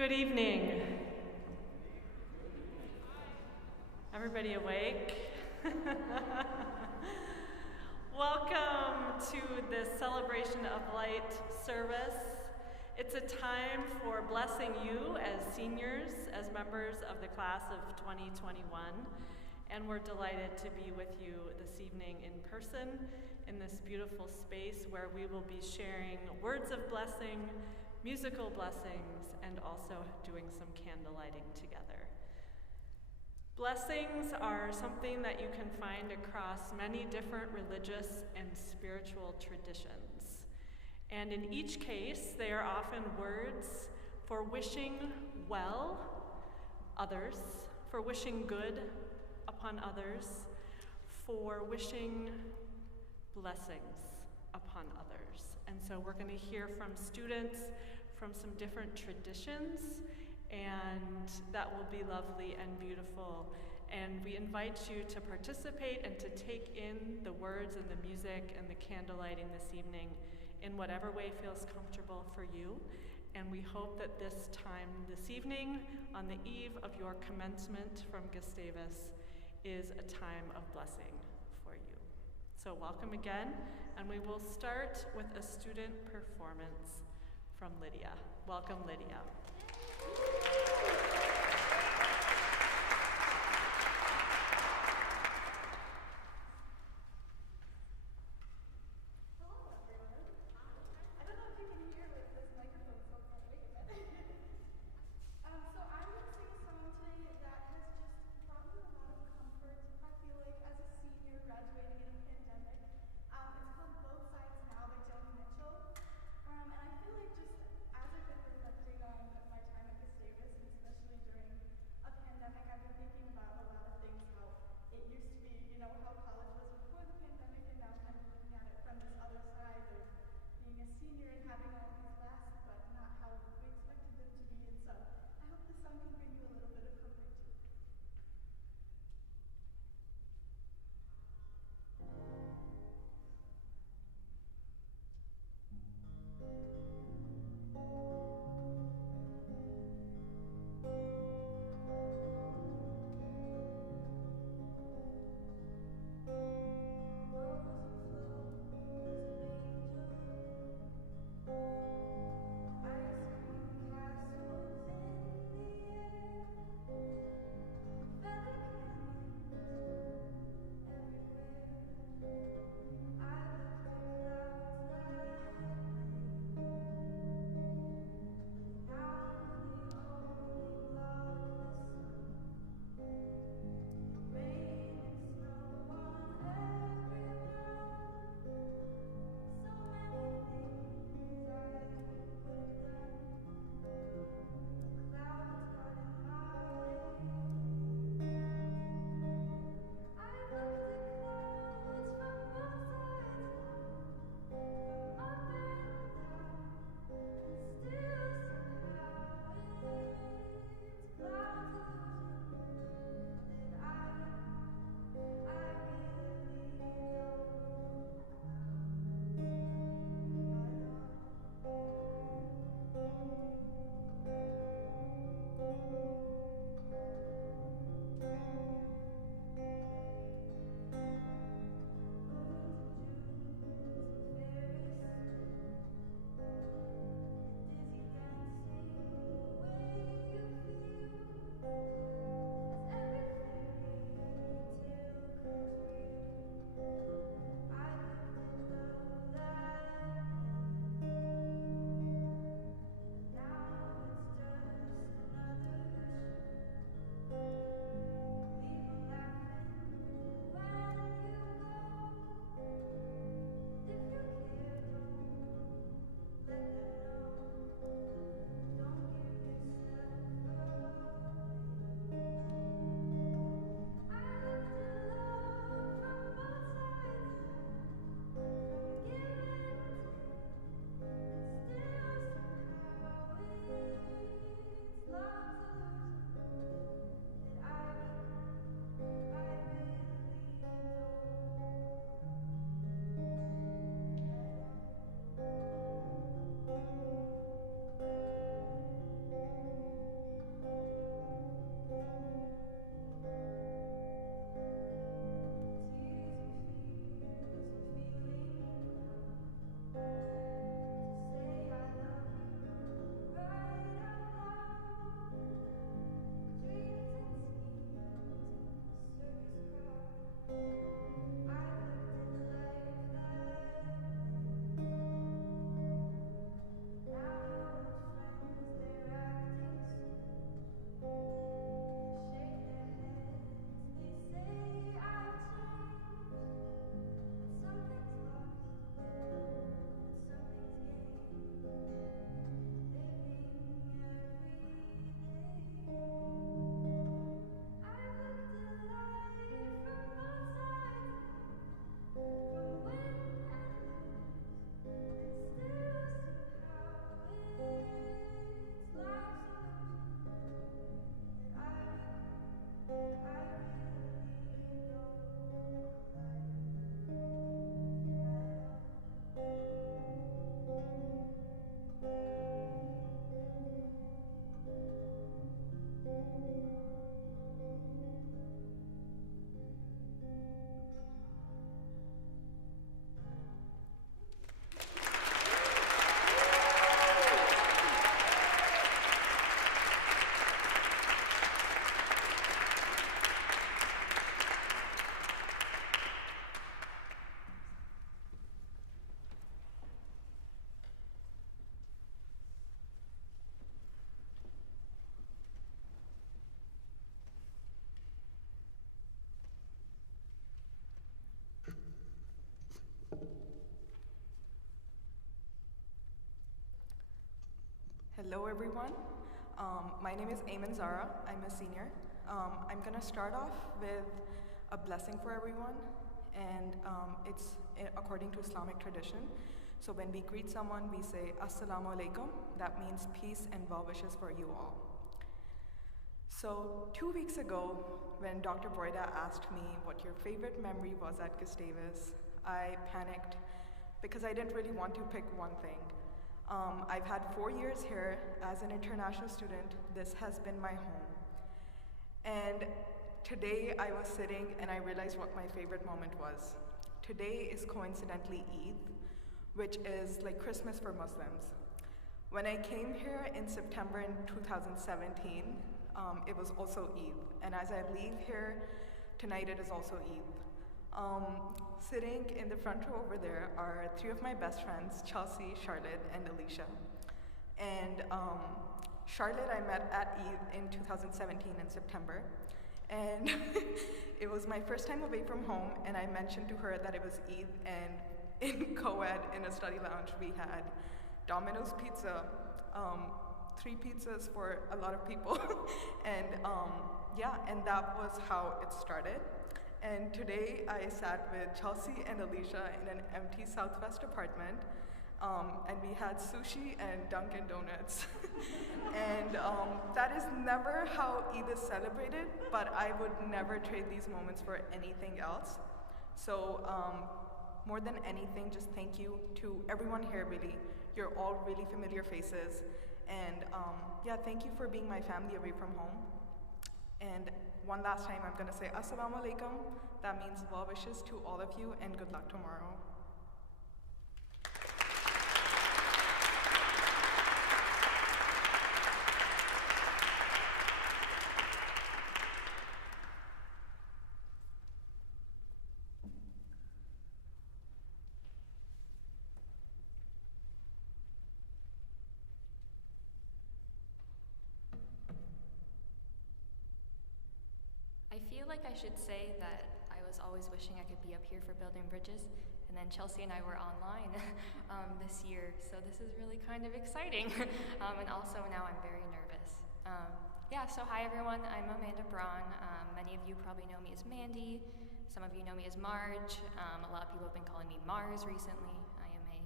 Good evening. Everybody awake? Welcome to this Celebration of Light service. It's a time for blessing you as seniors, as members of the class of 2021, and we're delighted to be with you this evening in person in this beautiful space where we will be sharing words of blessing, musical blessings, and also doing some candle lighting together. Blessings are something that you can find across many different religious and spiritual traditions. And in each case, they are often words for wishing well others, for wishing good upon others, for wishing blessings upon others. And so we're going to hear from students from some different traditions, and that will be lovely and beautiful. And we invite you to participate and to take in the words and the music and the candle lighting this evening in whatever way feels comfortable for you. And we hope that this time this evening, on the eve of your commencement from Gustavus, is a time of blessing for you. So welcome again, and we will start with a student performance from Lydia. Welcome, Lydia. And I feel like just as I've been reflecting on my time at Gustavus and Hello everyone, my name is Ayman Zara, I'm a senior. I'm going to start off with a blessing for everyone, and it's according to Islamic tradition. So when we greet someone, we say Assalamu alaikum, that means peace and well wishes for you all. So 2 weeks ago, when Dr. Boyda asked me what your favorite memory was at Gustavus, I panicked because I didn't really want to pick one thing. I've had 4 years here as an international student. This has been my home. And today I was sitting and I realized what my favorite moment was. Today is coincidentally Eid, which is like Christmas for Muslims. When I came here in September in 2017, it was also Eid. And as I leave here, tonight it is also Eid. Sitting in the front row over there are 3 of my best friends, Chelsea, Charlotte, and Alicia. And Charlotte I met at Eid in 2017 in September. And it was my first time away from home, and I mentioned to her that it was Eid, and in co-ed, in a study lounge, we had Domino's pizza, 3 pizzas for a lot of people. And yeah, and that was how it started. And today I sat with Chelsea and Alicia in an empty Southwest apartment, and we had sushi and Dunkin' Donuts. And that is never how Eid is celebrated, but I would never trade these moments for anything else. So more than anything, just thank you to everyone here, really. You're all really familiar faces. And yeah, thank you for being my family away from home. And one last time, I'm gonna say Assalamu alaikum. That means well wishes to all of you and good luck tomorrow. I feel like I should say that I was always wishing I could be up here for building bridges, and then Chelsea and I were online this year, so this is really kind of exciting. And also now I'm very nervous. Yeah, so hi everyone, I'm Amanda Braun. Many of you probably know me as Mandy. Some of you know me as Marge. A lot of people have been calling me Mars recently. I am a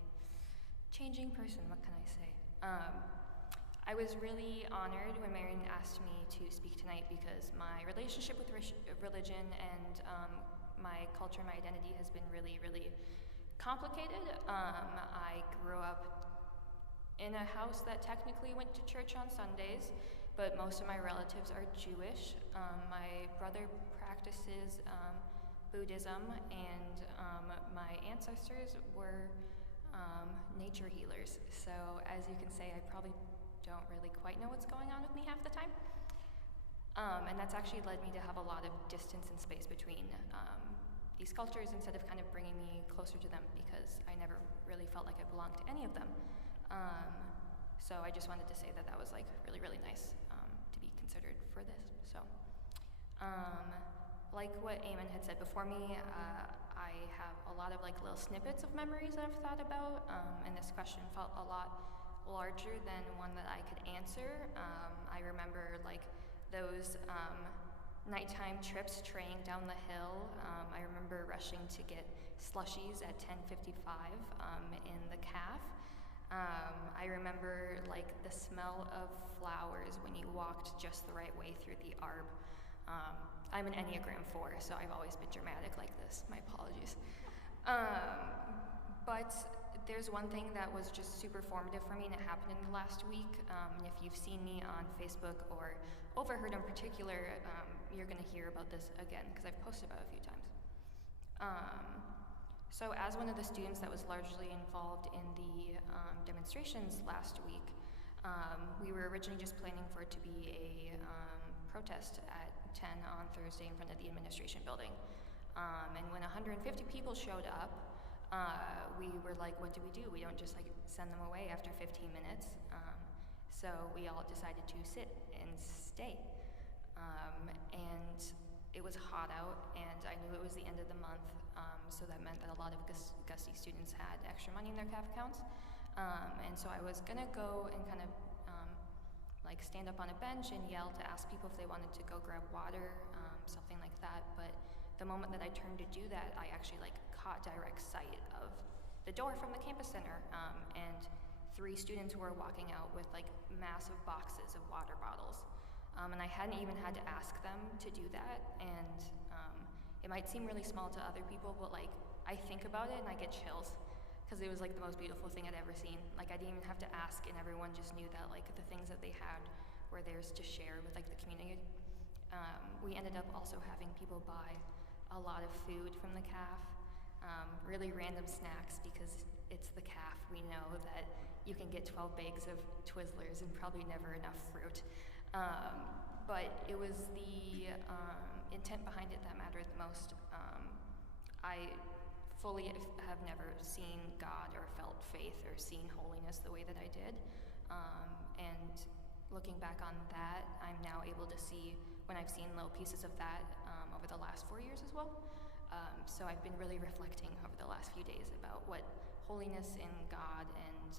changing person, what can I say? I was really honored when Marion asked me to speak tonight because my relationship with religion and my culture and my identity has been really, really complicated. I grew up in a house that technically went to church on Sundays, but most of my relatives are Jewish. My brother practices Buddhism, and my ancestors were nature healers. So as you can say, I probably don't really quite know what's going on with me half the time. And that's actually led me to have a lot of distance and space between these cultures instead of kind of bringing me closer to them, because I never really felt like I belonged to any of them. So I just wanted to say that that was like really, really nice to be considered for this. So like what Eamon had said before me, I have a lot of like little snippets of memories that I've thought about, and this question felt a lot larger than one that I could answer. I remember like those nighttime trips training down the hill. I remember rushing to get slushies at 10:55 in the CAF. I remember like the smell of flowers when you walked just the right way through the ARB. I'm an Enneagram 4, so I've always been dramatic like this. My apologies. But there's one thing that was just super formative for me, and it happened in the last week. And if you've seen me on Facebook or overheard in particular, you're going to hear about this again, because I've posted about it a few times. So as one of the students that was largely involved in the demonstrations last week, we were originally just planning for it to be a protest at 10 on Thursday in front of the administration building. And when 150 people showed up, we were like, what do? We don't just like send them away after 15 minutes. So we all decided to sit and stay. And it was hot out, and I knew it was the end of the month, so that meant that a lot of Gussie students had extra money in their CAF accounts. And so I was gonna go and kind of like stand up on a bench and yell to ask people if they wanted to go grab water, something like that. But the moment that I turned to do that, I actually like caught direct sight of the door from the campus center, and 3 students were walking out with like massive boxes of water bottles. And I hadn't even had to ask them to do that, and it might seem really small to other people, but like I think about it and I get chills, because it was like the most beautiful thing I'd ever seen. Like I didn't even have to ask, and everyone just knew that like the things that they had were theirs to share with like the community. We ended up also having people buy a lot of food from the CAF, really random snacks, because it's the CAF. We know that you can get 12 bags of Twizzlers and probably never enough fruit. But it was the intent behind it that mattered the most. I fully have never seen God or felt faith or seen holiness the way that I did. And looking back on that, I'm now able to see when I've seen little pieces of that over the last 4 years as well. So I've been really reflecting over the last few days about what holiness in God and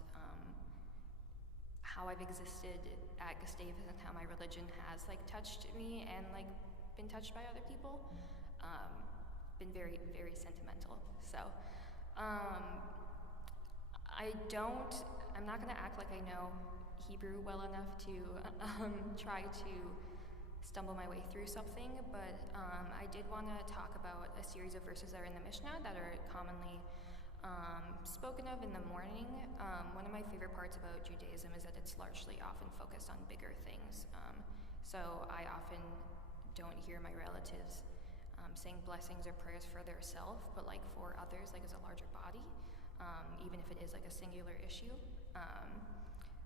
how I've existed at Gustavus and how my religion has like touched me and like been touched by other people. Been very, very sentimental. So I'm not gonna act like I know Hebrew well enough to try to stumble my way through something, but I did want to talk about a series of verses that are in the Mishnah that are commonly spoken of in the morning. One of my favorite parts about Judaism is that it's largely often focused on bigger things. So I often don't hear my relatives saying blessings or prayers for their self, but like for others, like as a larger body, even if it is like a singular issue.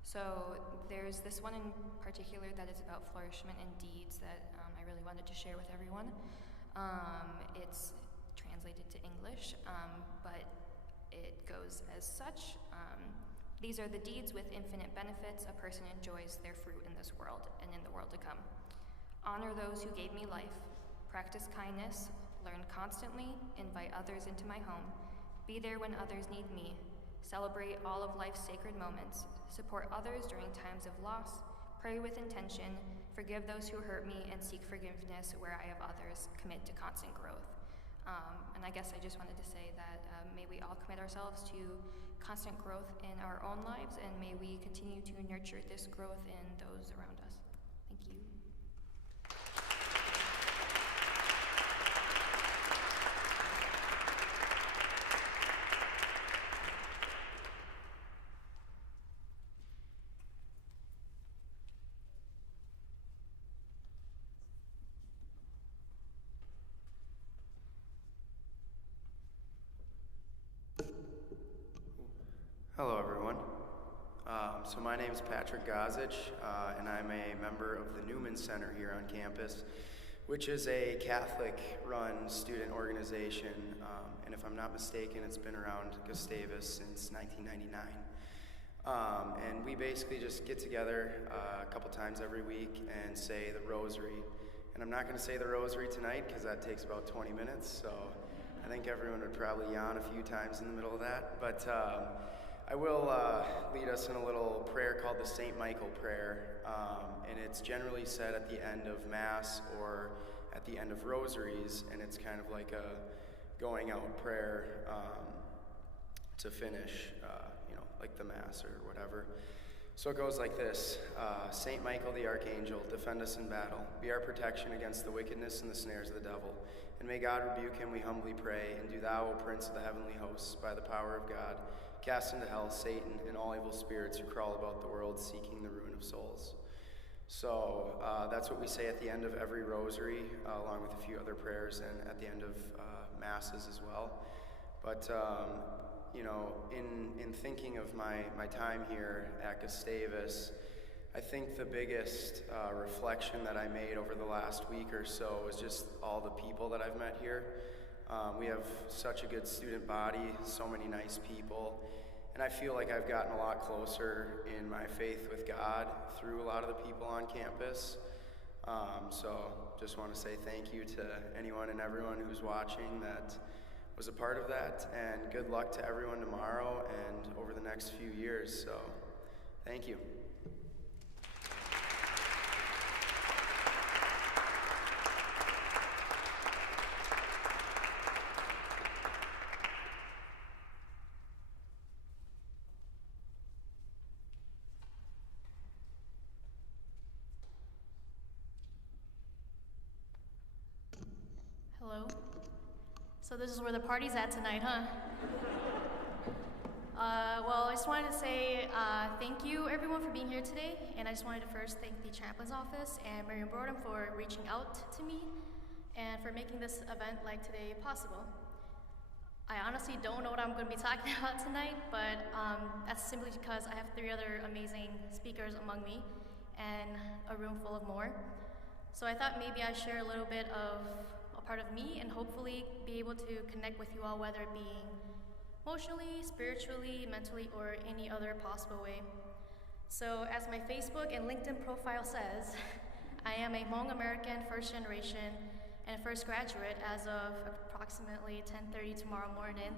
So there's this one in particular that is about flourishment and deeds that I really wanted to share with everyone. It's translated to English, but it goes as such. These are the deeds with infinite benefits a person enjoys their fruit in this world and in the world to come. Honor those who gave me life. Practice kindness. Learn constantly. Invite others into my home. Be there when others need me. Celebrate all of life's sacred moments. Support others during times of loss. Pray with intention. Forgive those who hurt me and seek forgiveness where I have others. Commit to constant growth. And I guess I just wanted to say that may we all commit ourselves to constant growth in our own lives, and may we continue to nurture this growth in those around us. Thank you. Hello, everyone. So my name is Patrick Gozich, and I'm a member of the Newman Center here on campus, which is a Catholic-run student organization, and if I'm not mistaken, it's been around Gustavus since 1999. And we basically just get together a couple times every week and say the rosary. And I'm not going to say the rosary tonight because that takes about 20 minutes, so I think everyone would probably yawn a few times in the middle of that. But I will lead us in a little prayer called the St. Michael prayer, and it's generally said at the end of Mass or at the end of rosaries, and it's kind of like a going out prayer to finish, like the Mass or whatever. So it goes like this: St. Michael the Archangel, defend us in battle, be our protection against the wickedness and the snares of the devil. And may God rebuke him, we humbly pray, and do thou, O Prince of the heavenly hosts, by the power of God, cast into hell Satan and all evil spirits who crawl about the world seeking the ruin of souls. So that's what we say at the end of every rosary, along with a few other prayers, and at the end of Masses as well. But, in thinking of my time here at Gustavus, I think the biggest reflection that I made over the last week or so is just all the people that I've met here. We have such a good student body, so many nice people, and I feel like I've gotten a lot closer in my faith with God through a lot of the people on campus. So just want to say thank you to anyone and everyone who's watching that was a part of that, and good luck to everyone tomorrow and over the next few years. So thank you. Hello? So this is where the party's at tonight, huh? Well, I just wanted to say thank you everyone for being here today, and I just wanted to first thank the chaplain's office and Miriam Brodem for reaching out to me and for making this event like today possible. I honestly don't know what I'm going to be talking about tonight, but that's simply because I have 3 other amazing speakers among me and a room full of more. So I thought maybe I'd share a little bit of a part of me and hopefully be able to connect with you all, whether it being emotionally, spiritually, mentally, or any other possible way. So as my Facebook and LinkedIn profile says, I am a Hmong American first generation and first graduate as of approximately 10:30 tomorrow morning.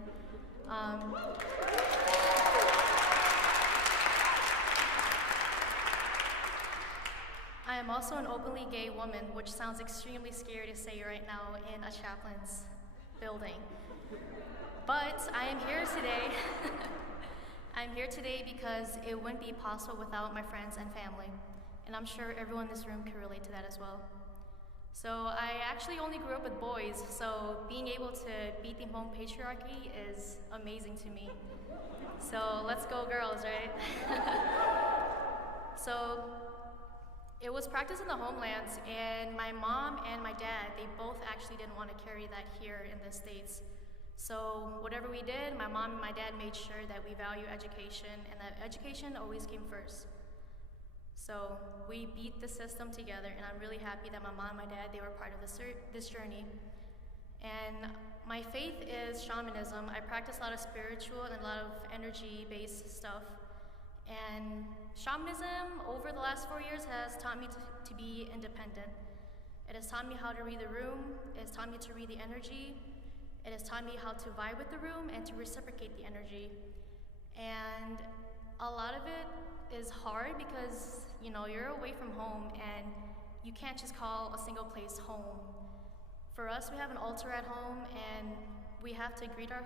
I am also an openly gay woman, which sounds extremely scary to say right now in a chaplain's building. But I am here today. I'm here today because it wouldn't be possible without my friends and family. And I'm sure everyone in this room can relate to that as well. So I actually only grew up with boys, so being able to beat the Hmong patriarchy is amazing to me. So let's go girls, right? So it was practiced in the homelands, and my mom and my dad, they both actually didn't want to carry that here in the States. So whatever we did, my mom and my dad made sure that we value education and that education always came first. So we beat the system together, and I'm really happy that my mom and my dad, they were part of this journey. And my faith is shamanism. I practice a lot of spiritual and a lot of energy-based stuff. And shamanism, over the last 4 years, has taught me to be independent. It has taught me how to read the room. It has taught me to read the energy. It has taught me how to vibe with the room and to reciprocate the energy. And a lot of it is hard because, you know, you're away from home and you can't just call a single place home. For us, we have an altar at home, and we have to greet our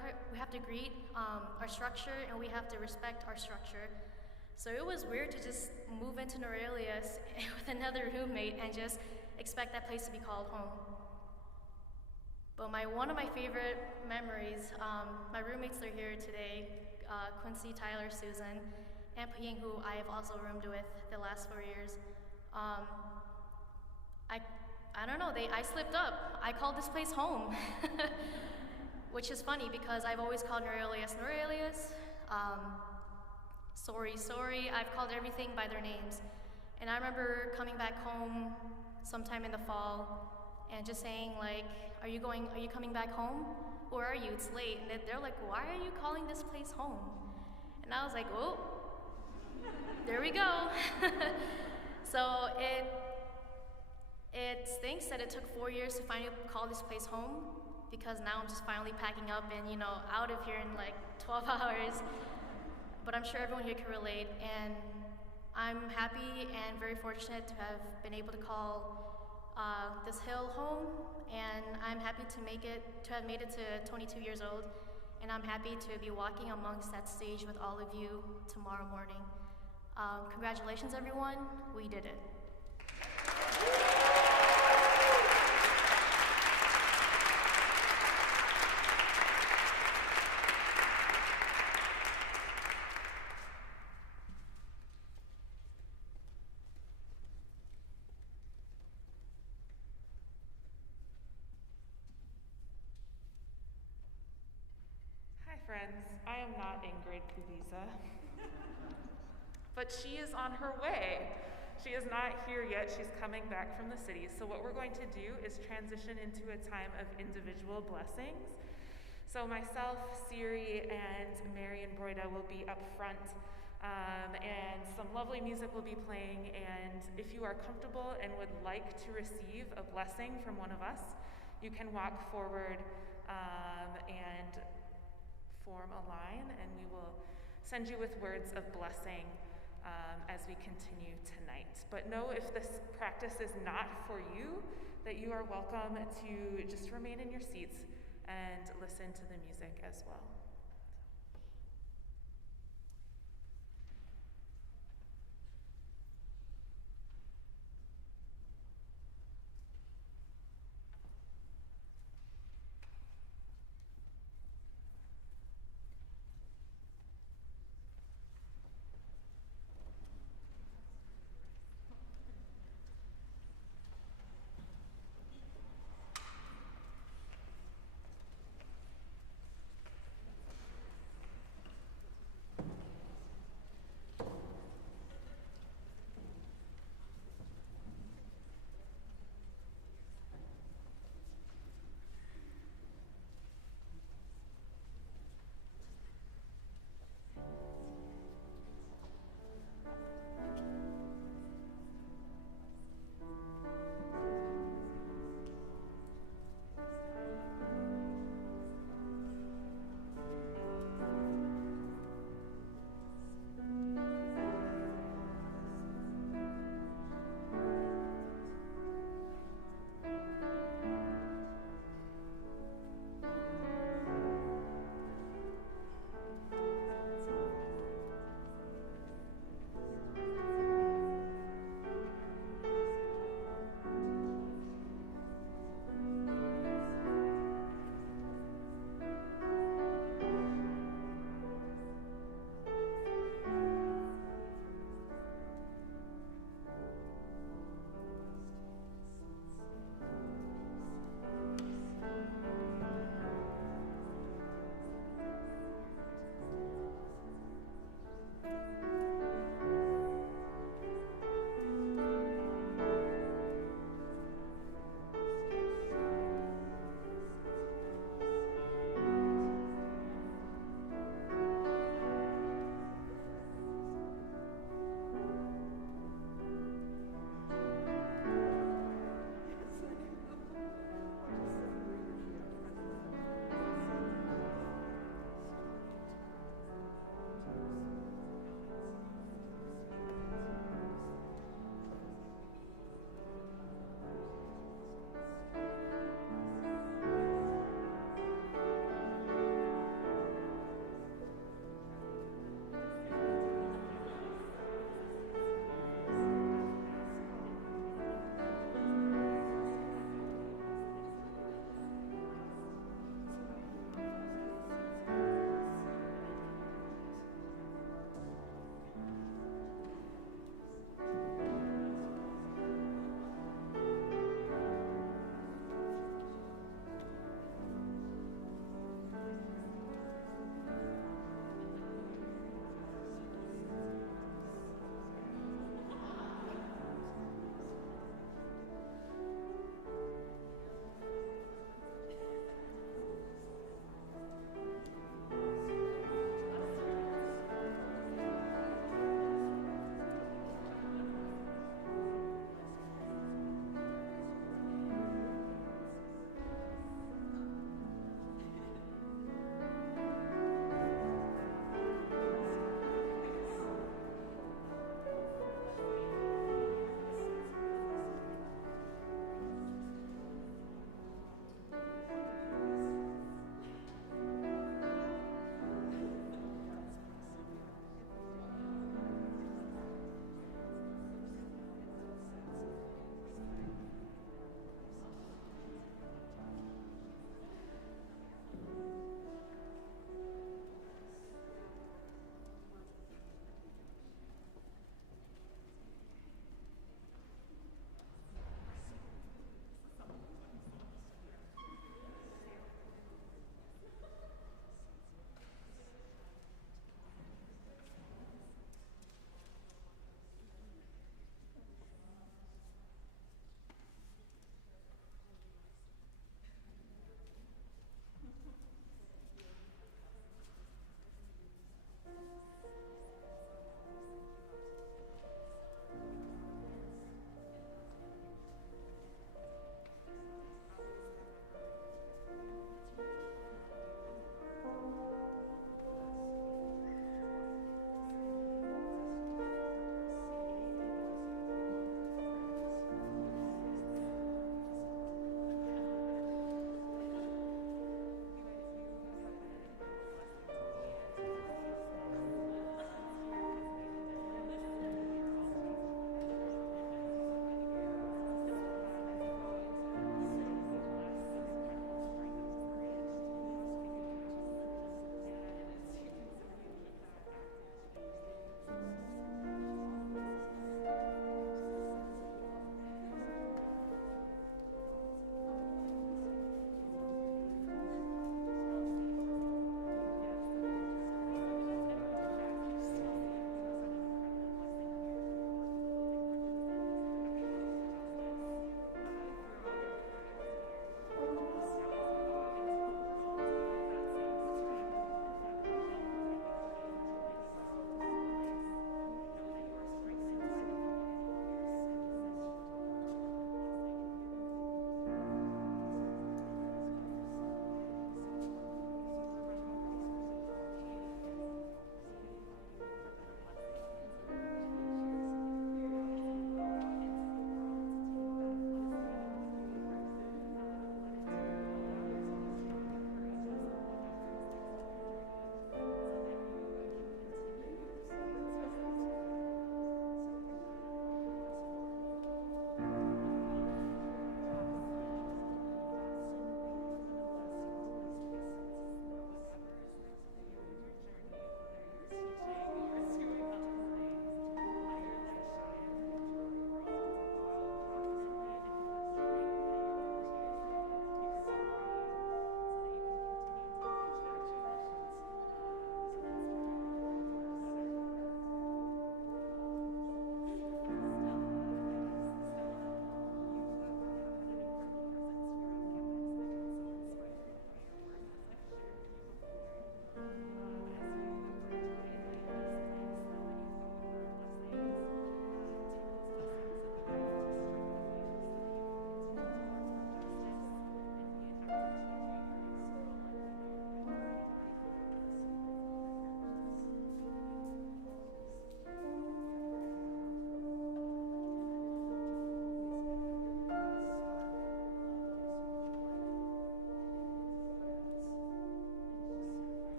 structure, and we have to respect our structure. So it was weird to just move into New Orleans with another roommate and just expect that place to be called home. But one of my favorite memories, my roommates are here today, Quincy, Tyler, Susan, and Paying, who I have also roomed with the last 4 years. I don't know, I slipped up. I called this place home, which is funny because I've always called New Orleans. Sorry, I've called everything by their names. And I remember coming back home sometime in the fall and just saying like, are you coming back home? Where are you? It's late. And they're like, why are you calling this place home? And I was like, oh, there we go. So it stinks that it took 4 years to finally call this place home, because now I'm just finally packing up and, you know, out of here in like 12 hours. But I'm sure everyone here can relate, and I'm happy and very fortunate to have been able to call this hill home, and I'm happy to have made it to 22 years old, and I'm happy to be walking amongst that stage with all of you tomorrow morning. Congratulations, everyone. We did it. Friends, I am not Ingrid Kubiza, but she is on her way. She is not here yet. She's coming back from the city. So what we're going to do is transition into a time of individual blessings. So myself, Siri, and Marian Broida will be up front, and some lovely music will be playing. And if you are comfortable and would like to receive a blessing from one of us, you can walk forward and form a line, and we will send you with words of blessing as we continue tonight. But know, if this practice is not for you, that you are welcome to just remain in your seats and listen to the music as well.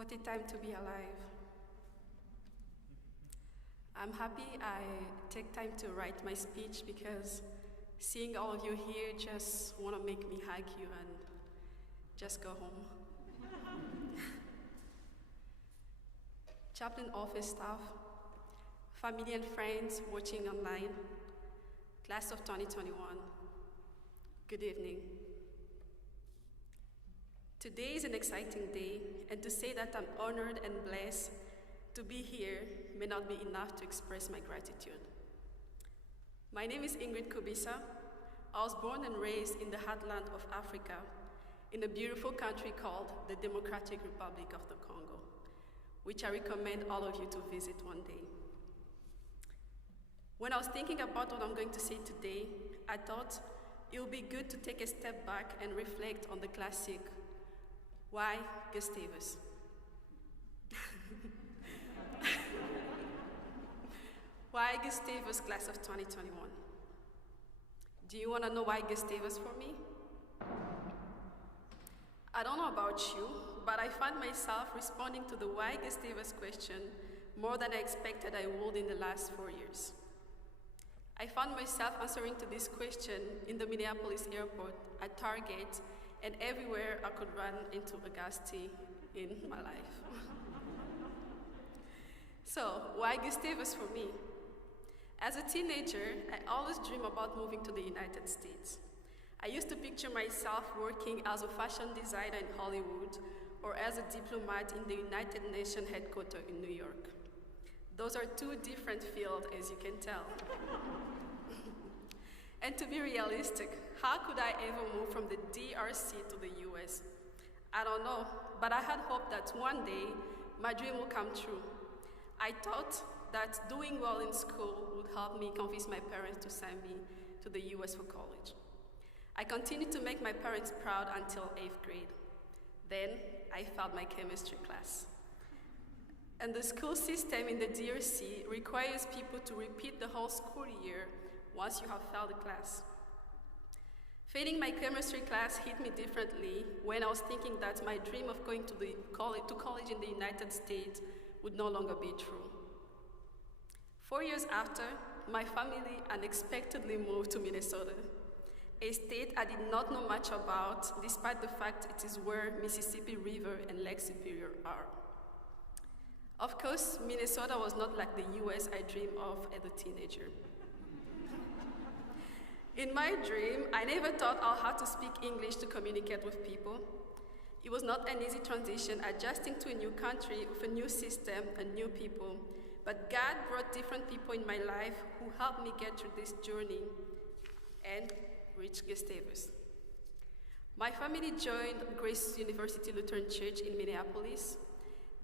What a time to be alive. I'm happy I take time to write my speech because seeing all of you here just want to make me hug you and just go home. Chaplain office staff, family and friends watching online, class of 2021, good evening. Today is an exciting day, and to say that I'm honored and blessed to be here may not be enough to express my gratitude. My name is Ingrid Kubisa. I was born and raised in the heartland of Africa, in a beautiful country called the Democratic Republic of the Congo, which I recommend all of you to visit one day. When I was thinking about what I'm going to say today, I thought it would be good to take a step back and reflect on the classic, why Gustavus? Why Gustavus class of 2021? Do you want to know why Gustavus for me? I don't know about you, but I found myself responding to the why Gustavus question more than I expected I would in the last 4 years. I found myself answering to this question in the Minneapolis airport, at Target, and everywhere I could run into a gas tea in my life. So, why Gustavus for me? As a teenager, I always dreamed about moving to the United States. I used to picture myself working as a fashion designer in Hollywood or as a diplomat in the United Nations headquarters in New York. Those are two different fields, as you can tell. And to be realistic, how could I ever move from the DRC to the US? I don't know, but I had hoped that one day my dream will come true. I thought that doing well in school would help me convince my parents to send me to the US for college. I continued to make my parents proud until 8th grade. Then I failed my chemistry class. And the school system in the DRC requires people to repeat the whole school year once you have failed the class. Failing my chemistry class hit me differently when I was thinking that my dream of going to college in the United States would no longer be true. 4 years after, my family unexpectedly moved to Minnesota, a state I did not know much about, despite the fact it is where Mississippi River and Lake Superior are. Of course, Minnesota was not like the US I dreamed of as a teenager. In my dream, I never thought I'll have to speak English to communicate with people. It was not an easy transition, adjusting to a new country with a new system and new people. But God brought different people in my life who helped me get through this journey and reach Gustavus. My family joined Grace University Lutheran Church in Minneapolis.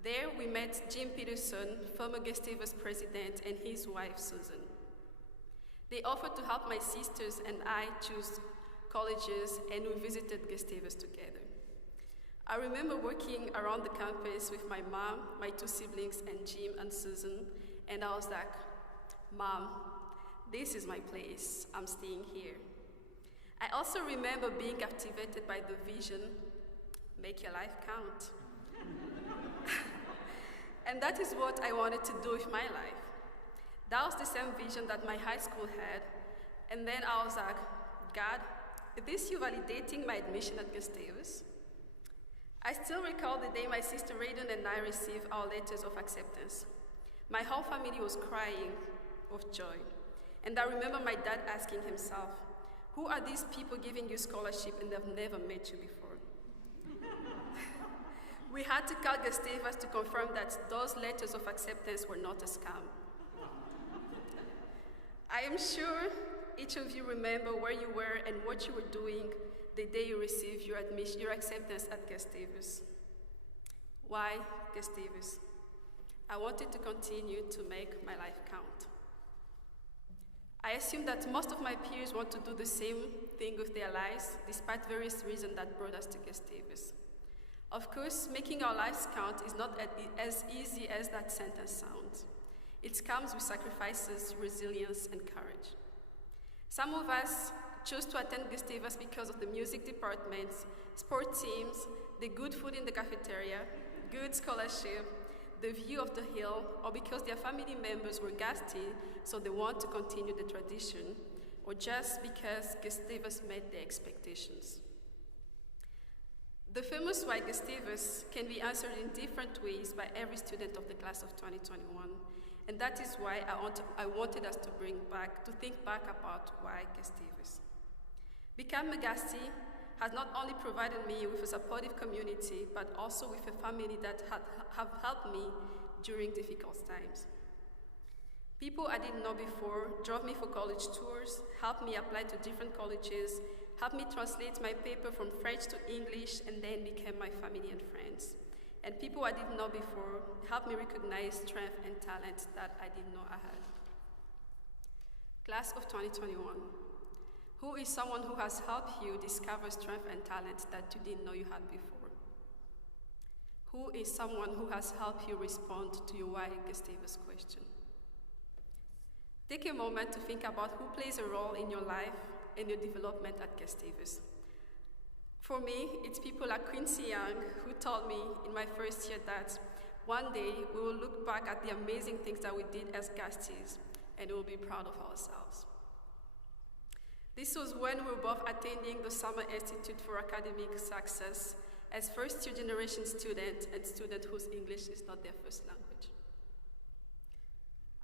There we met Jim Peterson, former Gustavus president, and his wife, Susan. They offered to help my sisters and I choose colleges, and we visited Gustavus together. I remember working around the campus with my mom, my two siblings, and Jim and Susan, and I was like, Mom, this is my place. I'm staying here. I also remember being captivated by the vision, make your life count. And that is what I wanted to do with my life. That was the same vision that my high school had. And then I was like, God, is this you validating my admission at Gustavus? I still recall the day my sister Raiden and I received our letters of acceptance. My whole family was crying with joy. And I remember my dad asking himself, who are these people giving you scholarship and they've never met you before? We had to call Gustavus to confirm that those letters of acceptance were not a scam. I am sure each of you remember where you were and what you were doing the day you received your acceptance at Gustavus. Why Gustavus? I wanted to continue to make my life count. I assume that most of my peers want to do the same thing with their lives, despite various reasons that brought us to Gustavus. Of course, making our lives count is not as easy as that sentence sounds. It comes with sacrifices, resilience, and courage. Some of us chose to attend Gustavus because of the music departments, sport teams, the good food in the cafeteria, good scholarship, the view of the hill, or because their family members were Gasti, so they want to continue the tradition, or just because Gustavus met their expectations. The famous why Gustavus can be answered in different ways by every student of the class of 2021, and that is why I wanted us to think back about why Gustavus. Become a Gasti has not only provided me with a supportive community, but also with a family that have helped me during difficult times. People I didn't know before drove me for college tours, helped me apply to different colleges, helped me translate my paper from French to English, and then became my family and friends. And people I didn't know before helped me recognize strength and talent that I didn't know I had. Class of 2021. Who is someone who has helped you discover strength and talent that you didn't know you had before? Who is someone who has helped you respond to your why Gustavus question? Take a moment to think about who plays a role in your life and your development at Gustavus. For me, it's people like Quincy Young who told me in my first year that one day we will look back at the amazing things that we did as Gasties and we will be proud of ourselves. This was when we were both attending the Summer Institute for Academic Success as first-year generation students and students whose English is not their first language.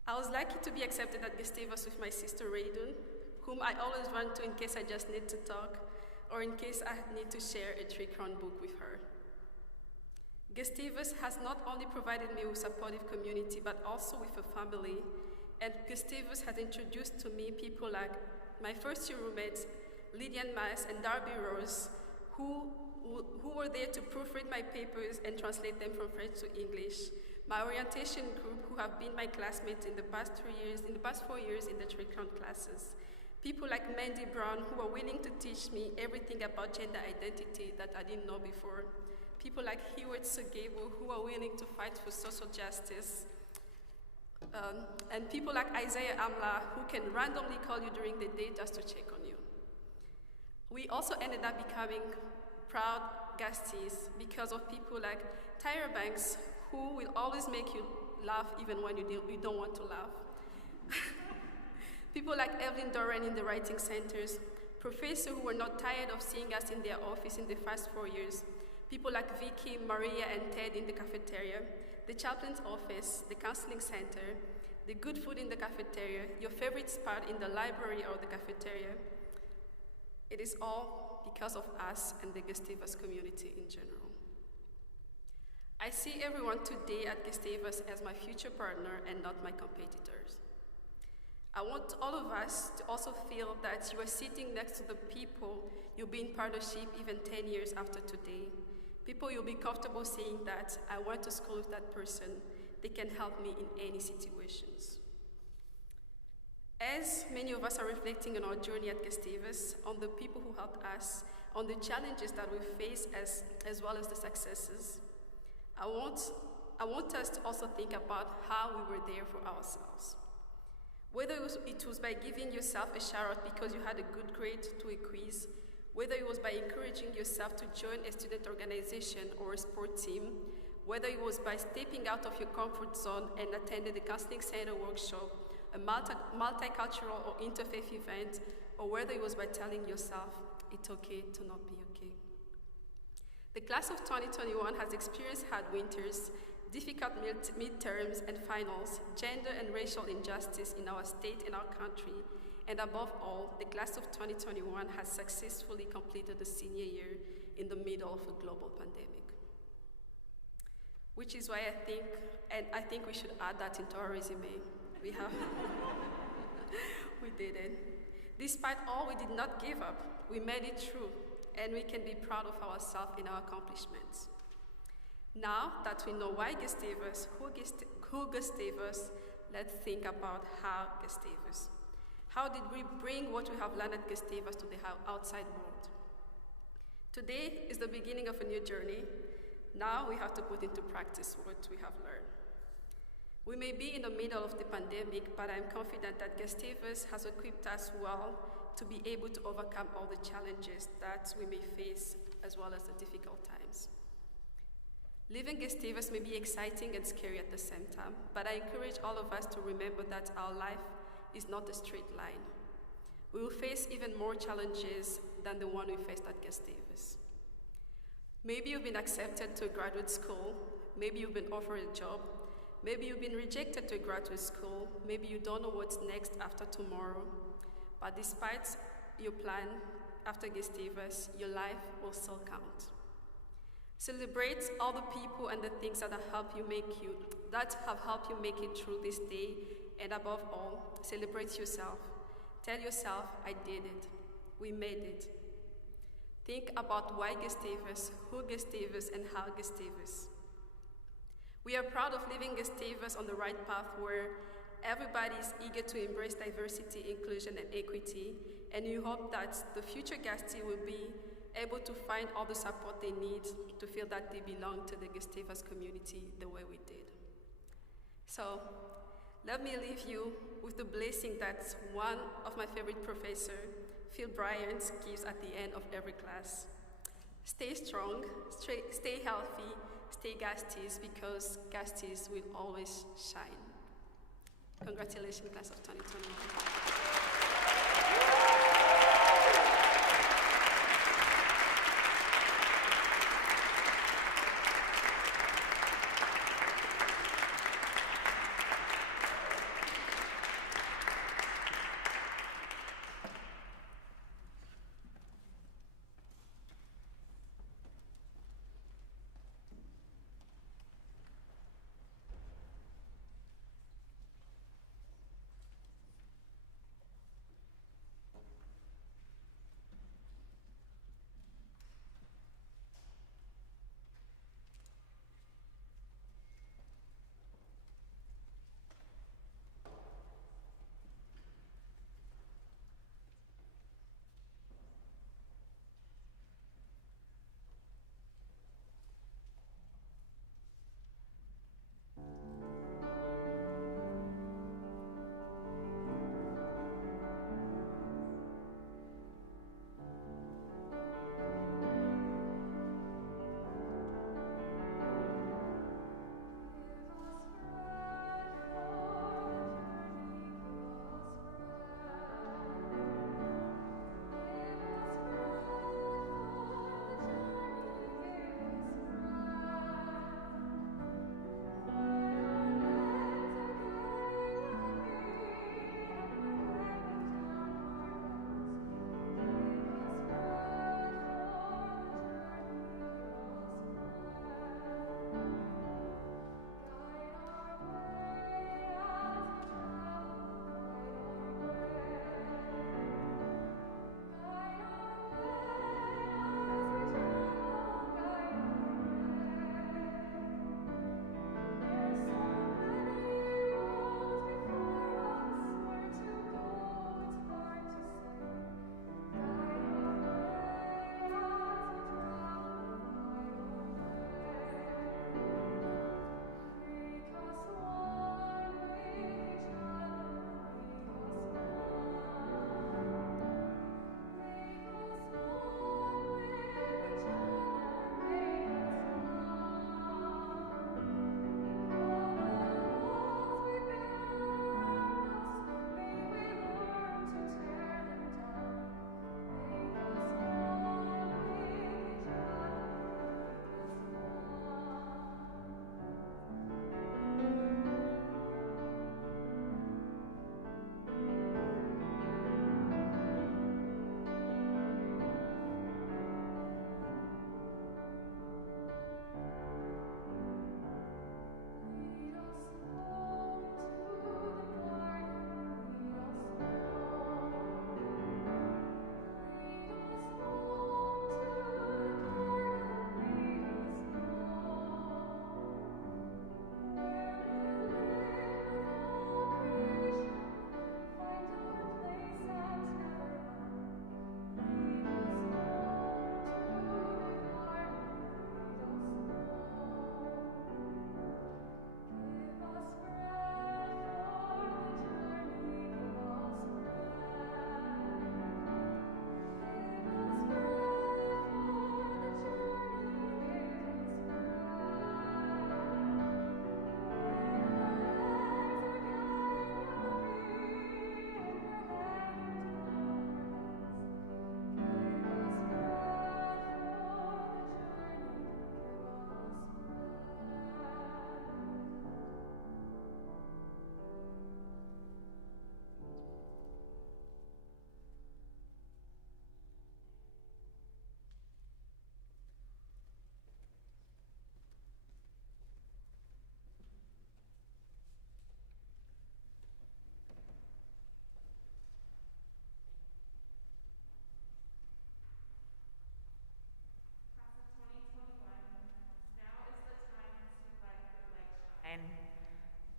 I was lucky to be accepted at Gustavus with my sister Raydun, whom I always run to in case I just need to talk or in case I need to share a 3-crown book with her. Gustavus has not only provided me with supportive community, but also with a family, and Gustavus has introduced to me people like my first-year roommates, Lydian Mas and Darby Rose, who were there to proofread my papers and translate them from French to English. My orientation group, who have been my classmates in the past 4 years in the 3-crown classes. People like Mandy Brown, who are willing to teach me everything about gender identity that I didn't know before. People like Hewitt Sugebo, who are willing to fight for social justice. And people like Isaiah Amla, who can randomly call you during the day just to check on you. We also ended up becoming proud Gasties because of people like Tyra Banks, who will always make you laugh even when you don't want to laugh. People like Evelyn Doran in the writing centers, professors who were not tired of seeing us in their office in the past 4 years, people like Vicky, Maria, and Ted in the cafeteria, the chaplain's office, the counseling center, the good food in the cafeteria, your favorite spot in the library or the cafeteria. It is all because of us and the Gustavus community in general. I see everyone today at Gustavus as my future partner and not my competitors. I want all of us to also feel that you are sitting next to the people you'll be in partnership even 10 years after today. People you'll be comfortable saying that I went to school with that person. They can help me in any situations. As many of us are reflecting on our journey at Gustavus, on the people who helped us, on the challenges that we face as well as the successes, I want us to also think about how we were there for ourselves. Whether it was by giving yourself a shout-out because you had a good grade to a quiz, whether it was by encouraging yourself to join a student organization or a sport team, whether it was by stepping out of your comfort zone and attending the counseling center workshop, a multicultural or interfaith event, or whether it was by telling yourself, it's okay to not be okay. The class of 2021 has experienced hard winters, difficult midterms and finals, gender and racial injustice in our state and our country, and above all, the class of 2021 has successfully completed the senior year in the middle of a global pandemic. Which is why I think we should add that into our resume. We did it. Despite all, we did not give up. We made it through, and we can be proud of ourselves and our accomplishments. Now that we know why Gustavus, who Gustavus, let's think about how Gustavus. How did we bring what we have learned at Gustavus to the outside world? Today is the beginning of a new journey. Now we have to put into practice what we have learned. We may be in the middle of the pandemic, but I'm confident that Gustavus has equipped us well to be able to overcome all the challenges that we may face, as well as the difficult times. Leaving Gustavus may be exciting and scary at the same time, but I encourage all of us to remember that our life is not a straight line. We will face even more challenges than the one we faced at Gustavus. Maybe you've been accepted to a graduate school, maybe you've been offered a job, maybe you've been rejected to a graduate school, maybe you don't know what's next after tomorrow, but despite your plan after Gustavus, your life will still count. Celebrate all the people and the things that have helped you make it through this day, and above all, celebrate yourself. Tell yourself, I did it. We made it. Think about why Gustavus, who Gustavus, and how Gustavus. We are proud of leaving Gustavus on the right path where everybody is eager to embrace diversity, inclusion, and equity, and we hope that the future Gasti will be able to find all the support they need to feel that they belong to the Gustavus community the way we did. So, let me leave you with the blessing that one of my favorite professors, Phil Bryant, gives at the end of every class. Stay strong, stay healthy, stay Gasties, because Gasties will always shine. Congratulations, class of 2021.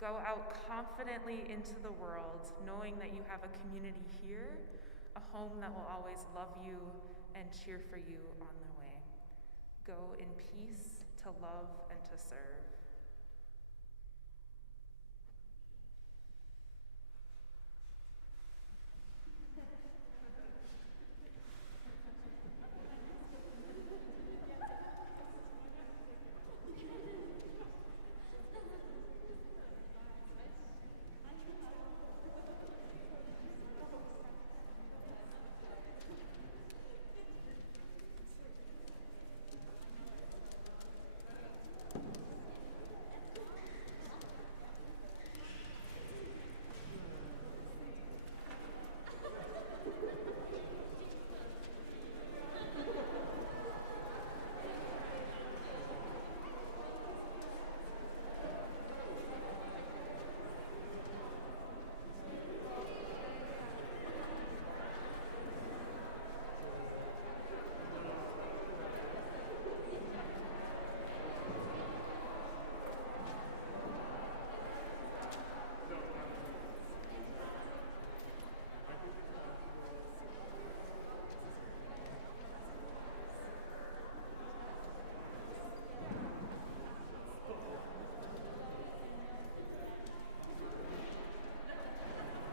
Go out confidently into the world, knowing that you have a community here, a home that will always love you and cheer for you on the way. Go in peace to love and to serve.